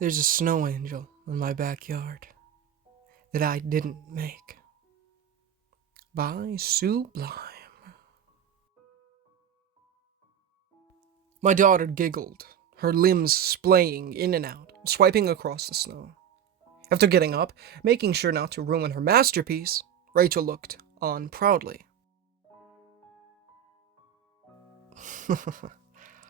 There's a snow angel in my backyard that I didn't make. By Sublime. My daughter giggled, her limbs splaying in and out, swiping across the snow. After getting up, making sure not to ruin her masterpiece, Rachel looked on proudly.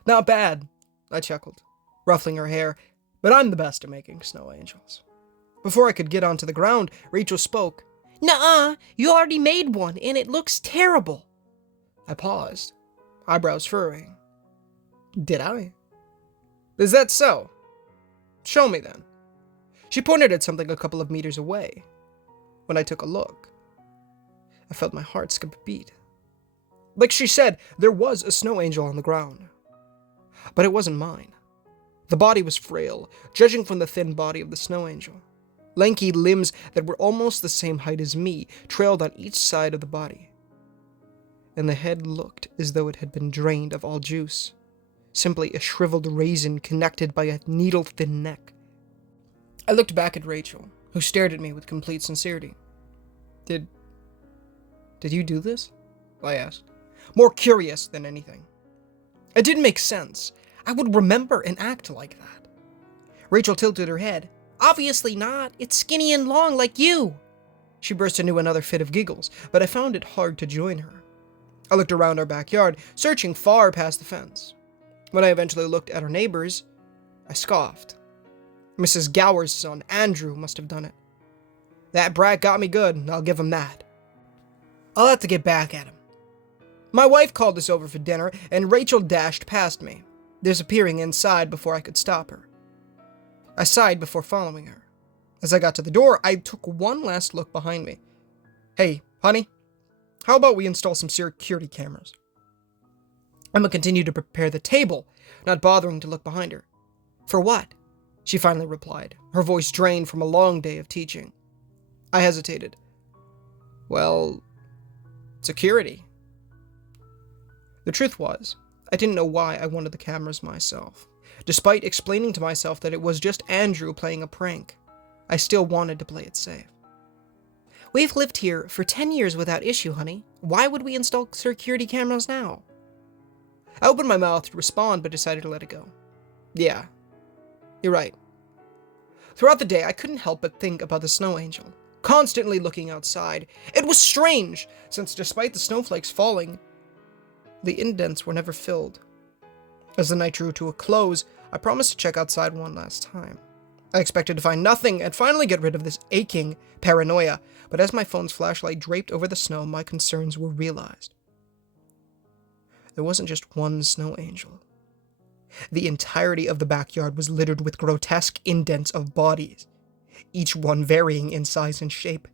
Not bad, I chuckled, ruffling her hair, but I'm the best at making snow angels. Before I could get onto the ground, Rachel spoke. Nuh-uh, you already made one, and it looks terrible. I paused, eyebrows furrowing. Did I? Is that so? Show me then. She pointed at something a couple of meters away. When I took a look, I felt my heart skip a beat. Like she said, there was a snow angel on the ground. But it wasn't mine. The body was frail, judging from the thin body of the snow angel. Lanky limbs that were almost the same height as me trailed on each side of the body. And the head looked as though it had been drained of all juice. Simply a shriveled raisin connected by a needle-thin neck. I looked back at Rachel, who stared at me with complete sincerity. Did you do this? I asked, more curious than anything. It didn't make sense. I would remember and act like that. Rachel tilted her head. Obviously not. It's skinny and long like you. She burst into another fit of giggles, but I found it hard to join her. I looked around our backyard, searching far past the fence. When I eventually looked at our neighbors, I scoffed. Mrs. Gower's son, Andrew, must have done it. That brat got me good, I'll give him that. I'll have to get back at him. My wife called us over for dinner, and Rachel dashed past me, disappearing inside before I could stop her. I sighed before following her. As I got to the door, I took one last look behind me. Hey, honey, how about we install some security cameras? Emma continued to prepare the table, not bothering to look behind her. For what? She finally replied, her voice drained from a long day of teaching. I hesitated. Well, security. The truth was, I didn't know why I wanted the cameras myself. Despite explaining to myself that it was just Andrew playing a prank, I still wanted to play it safe. We've lived here for 10 years without issue, honey. Why would we install security cameras now? I opened my mouth to respond, but decided to let it go. Yeah, you're right. Throughout the day, I couldn't help but think about the snow angel, constantly looking outside. It was strange, since despite the snowflakes falling, the indents were never filled. As the night drew to a close, I promised to check outside one last time. I expected to find nothing and finally get rid of this aching paranoia, but as my phone's flashlight draped over the snow, my concerns were realized. There wasn't just one snow angel. The entirety of the backyard was littered with grotesque indents of bodies, each one varying in size and shape.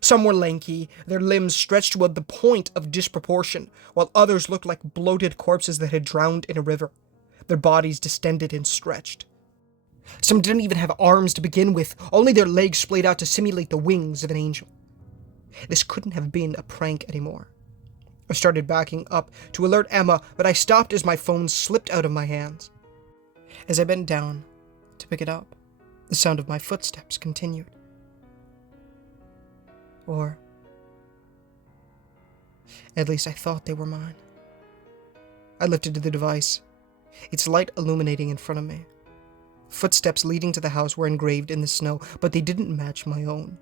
Some were lanky, their limbs stretched to the point of disproportion, while others looked like bloated corpses that had drowned in a river, their bodies distended and stretched. Some didn't even have arms to begin with, only their legs splayed out to simulate the wings of an angel. This couldn't have been a prank anymore. I started backing up to alert Emma, but I stopped as my phone slipped out of my hands. As I bent down to pick it up, the sound of my footsteps continued. Or, at least I thought they were mine. I lifted the device, its light illuminating in front of me. Footsteps leading to the house were engraved in the snow, but they didn't match my own.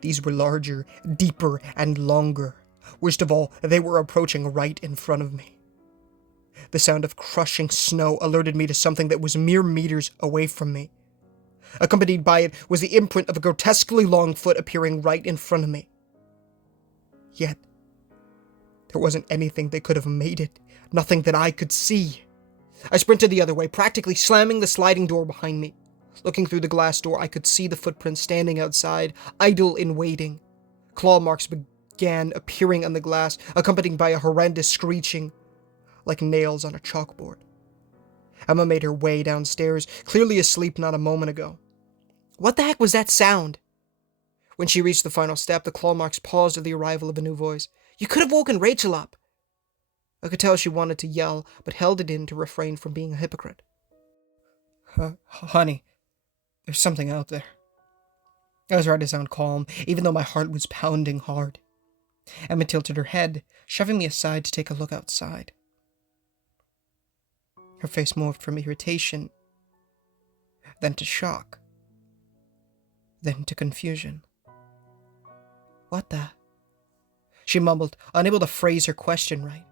These were larger, deeper, and longer. Worst of all, they were approaching right in front of me. The sound of crushing snow alerted me to something that was mere meters away from me. Accompanied by it was the imprint of a grotesquely long foot appearing right in front of me. Yet, there wasn't anything that could have made it, nothing that I could see. I sprinted the other way, practically slamming the sliding door behind me. Looking through the glass door, I could see the footprints standing outside, idle and waiting. Claw marks began appearing on the glass, accompanied by a horrendous screeching, like nails on a chalkboard. Emma made her way downstairs, clearly asleep not a moment ago. What the heck was that sound? When she reached the final step, the claw marks paused at the arrival of a new voice. You could have woken Rachel up. I could tell she wanted to yell, but held it in to refrain from being a hypocrite. Honey, there's something out there. I was trying to sound calm, even though my heart was pounding hard. Emma tilted her head, shoving me aside to take a look outside. Her face moved from irritation, then to shock, then to confusion. What the? She mumbled, unable to phrase her question right.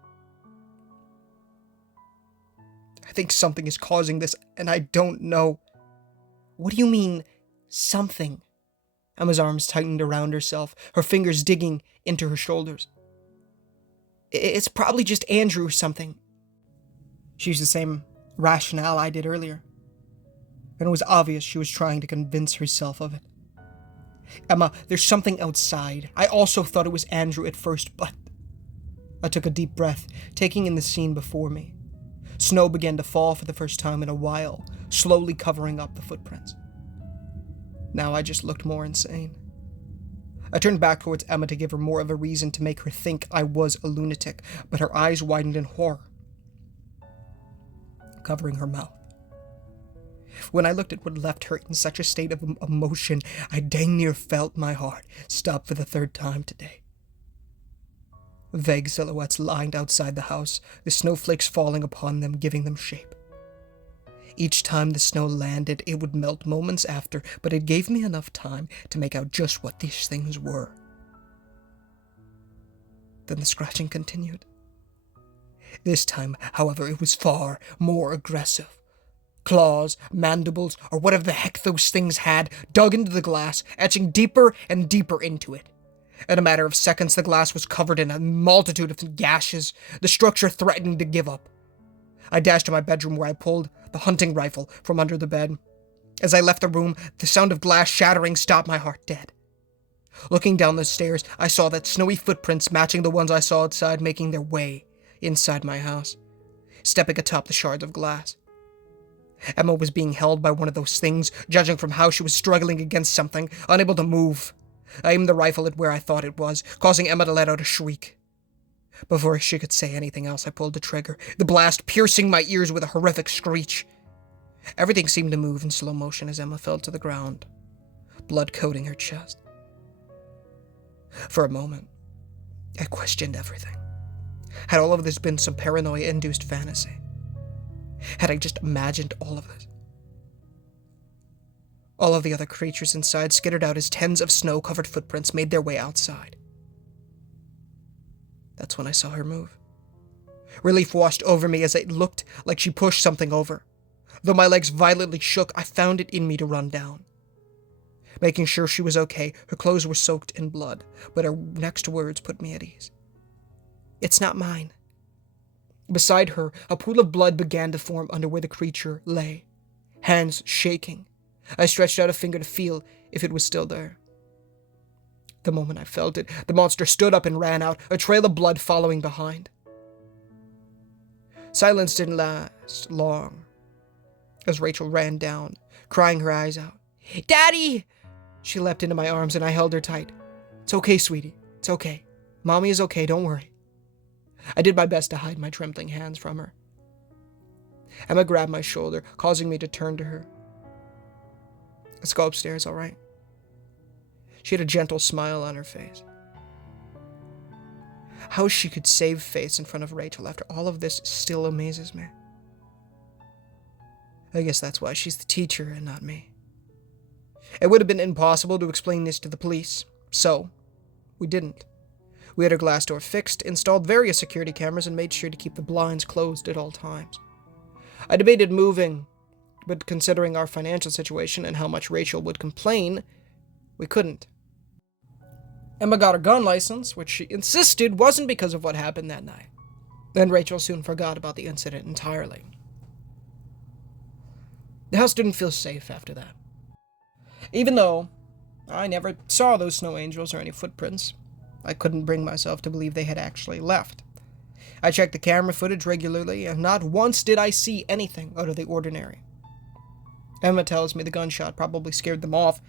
I think something is causing this, and I don't know. What do you mean, something? Emma's arms tightened around herself, her fingers digging into her shoulders. It's probably just Andrew or something. She used the same rationale I did earlier, and it was obvious she was trying to convince herself of it. Emma, there's something outside. I also thought it was Andrew at first, but... I took a deep breath, taking in the scene before me. Snow began to fall for the first time in a while, slowly covering up the footprints. Now I just looked more insane. I turned back towards Emma to give her more of a reason to make her think I was a lunatic, but her eyes widened in horror, covering her mouth. When I looked at what left her in such a state of emotion, I dang near felt my heart stop for the third time today. Vague silhouettes lined outside the house, the snowflakes falling upon them, giving them shape. Each time the snow landed, it would melt moments after, but it gave me enough time to make out just what these things were. Then the scratching continued. This time, however, it was far more aggressive. Claws, mandibles, or whatever the heck those things had, dug into the glass, etching deeper and deeper into it. In a matter of seconds, the glass was covered in a multitude of gashes, the structure threatening to give up. I dashed to my bedroom where I pulled the hunting rifle from under the bed. As I left the room, the sound of glass shattering stopped my heart dead. Looking down the stairs, I saw that snowy footprints matching the ones I saw outside making their way inside my house, stepping atop the shards of glass. Emma was being held by one of those things, judging from how she was struggling against something, unable to move. I aimed the rifle at where I thought it was, causing Emma to let out a shriek. Before she could say anything else, I pulled the trigger, the blast piercing my ears with a horrific screech. Everything seemed to move in slow motion as Emma fell to the ground, blood coating her chest. For a moment, I questioned everything. Had all of this been some paranoia-induced fantasy? Had I just imagined all of this? All of the other creatures inside skittered out as tens of snow-covered footprints made their way outside. That's when I saw her move. Relief washed over me as it looked like she pushed something over. Though my legs violently shook, I found it in me to run down. Making sure she was okay, her clothes were soaked in blood, but her next words put me at ease. It's not mine. Beside her, a pool of blood began to form under where the creature lay, hands shaking. I stretched out a finger to feel if it was still there. The moment I felt it, the monster stood up and ran out, a trail of blood following behind. Silence didn't last long, as Rachel ran down, crying her eyes out. Daddy! She leapt into my arms and I held her tight. It's okay, sweetie. It's okay. Mommy is okay, don't worry. I did my best to hide my trembling hands from her. Emma grabbed my shoulder, causing me to turn to her. Let's go upstairs, all right? She had a gentle smile on her face. How she could save face in front of Rachel after all of this still amazes me. I guess that's why she's the teacher and not me. It would have been impossible to explain this to the police, so we didn't. We had our glass door fixed, installed various security cameras, and made sure to keep the blinds closed at all times. I debated moving, but considering our financial situation and how much Rachel would complain, we couldn't. Emma got her gun license, which she insisted wasn't because of what happened that night. Then Rachel soon forgot about the incident entirely. The house didn't feel safe after that. Even though I never saw those snow angels or any footprints, I couldn't bring myself to believe they had actually left. I checked the camera footage regularly, and not once did I see anything out of the ordinary. Emma tells me the gunshot probably scared them off,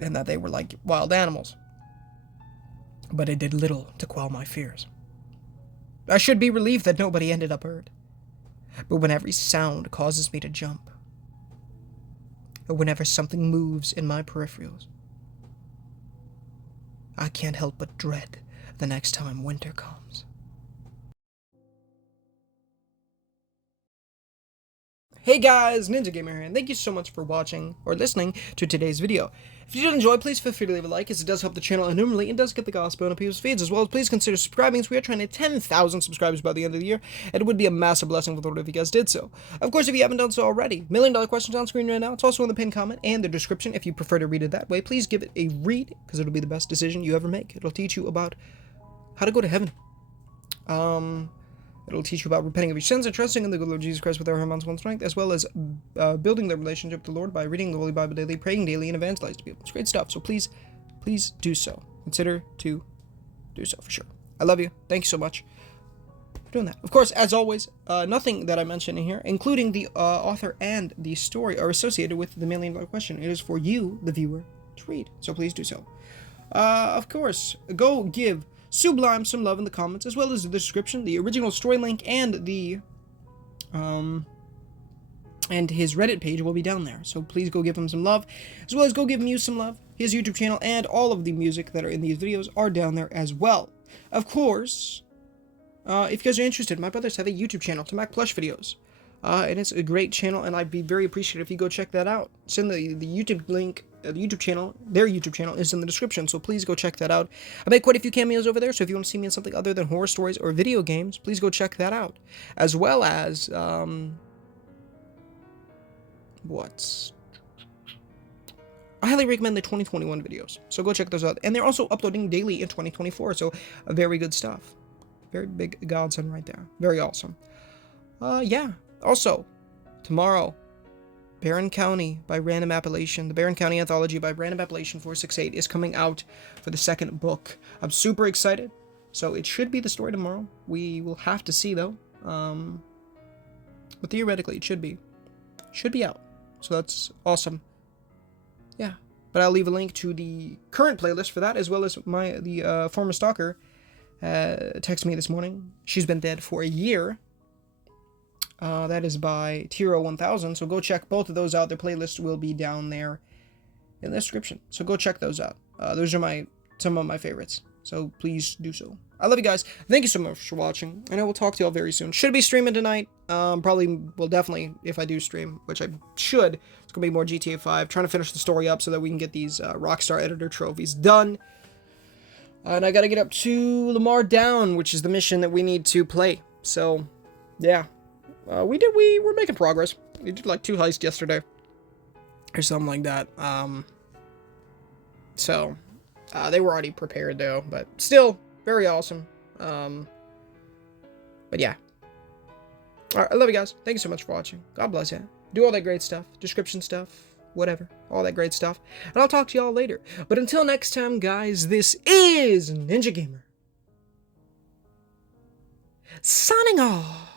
and that they were like wild animals. But it did little to quell my fears. I should be relieved that nobody ended up hurt. But when every sound causes me to jump, or whenever something moves in my peripherals, I can't help but dread the next time winter comes. Hey guys, Ninja Gamer here, and thank you so much for watching or listening to today's video. If you did enjoy, please feel free to leave a like, as it does help the channel enormously and does get the gospel on people's feeds, as well as please consider subscribing, as we are trying to 10,000 subscribers by the end of the year, and it would be a massive blessing for the Lord if you guys did so. Of course, if you haven't done so already, $1 million questions on screen right now. It's also in the pinned comment and the description. If you prefer to read it that way, please give it a read, because it'll be the best decision you ever make. It'll teach you about how to go to heaven. It'll teach you about repenting of your sins and trusting in the good Lord Jesus Christ with our heart, mind, soul, and strength, as well as building the relationship with the Lord by reading the Holy Bible daily, praying daily, and evangelizing to people. It's great stuff, so please do so. Consider to do so for sure. I love you. Thank you so much for doing that. Of course, as always, nothing that I mention in here, including the author and the story, are associated with the $1 million question. It is for you, the viewer, to read, so please do so. Of course, go give Sublime some love in the comments, as well as the description, the original story link, and the and his Reddit page will be down there. So please go give him some love, as well as go give Muse some love. His YouTube channel and all of the music that are in these videos are down there as well. Of course, if you guys are interested, my brothers have a YouTube channel, to Mac Plush videos. And it's a great channel, and I'd be very appreciative if you go check that out. It's in the YouTube link, the YouTube channel, their YouTube channel is in the description, so please go check that out. I make quite a few cameos over there, so if you want to see me in something other than horror stories or video games, please go check that out. As well as, I highly recommend the 2021 videos, so go check those out. And they're also uploading daily in 2024, so very good stuff. Very big godsend right there. Very awesome. Yeah. Also, tomorrow, Barron County by Random Appellation, the Barron County Anthology by Random Appellation 468 is coming out for the second book. I'm super excited. So it should be the story tomorrow. We will have to see though. But theoretically, it should be out. So that's awesome. Yeah. But I'll leave a link to the current playlist for that, as well as the former stalker texted me this morning. She's been dead for a year. That is by Tiro 1000, so go check both of those out. Their playlist will be down there in the description, so go check those out. Those are some of my favorites, so please do so. I love you guys. Thank you so much for watching, and I will talk to y'all very soon. Should be streaming tonight. Definitely, if I do stream, which I should, it's gonna be more GTA 5. Trying to finish the story up so that we can get these Rockstar Editor trophies done. And I gotta get up to Lamar Down, which is the mission that we need to play. So, yeah. We're making progress. We did like 2 heists yesterday, or something like that. They were already prepared though, but still very awesome. But yeah. Alright, I love you guys. Thank you so much for watching. God bless you. Do all that great stuff, description stuff, whatever, all that great stuff. And I'll talk to y'all later. But until next time, guys, this is Ninja Gamer, signing off.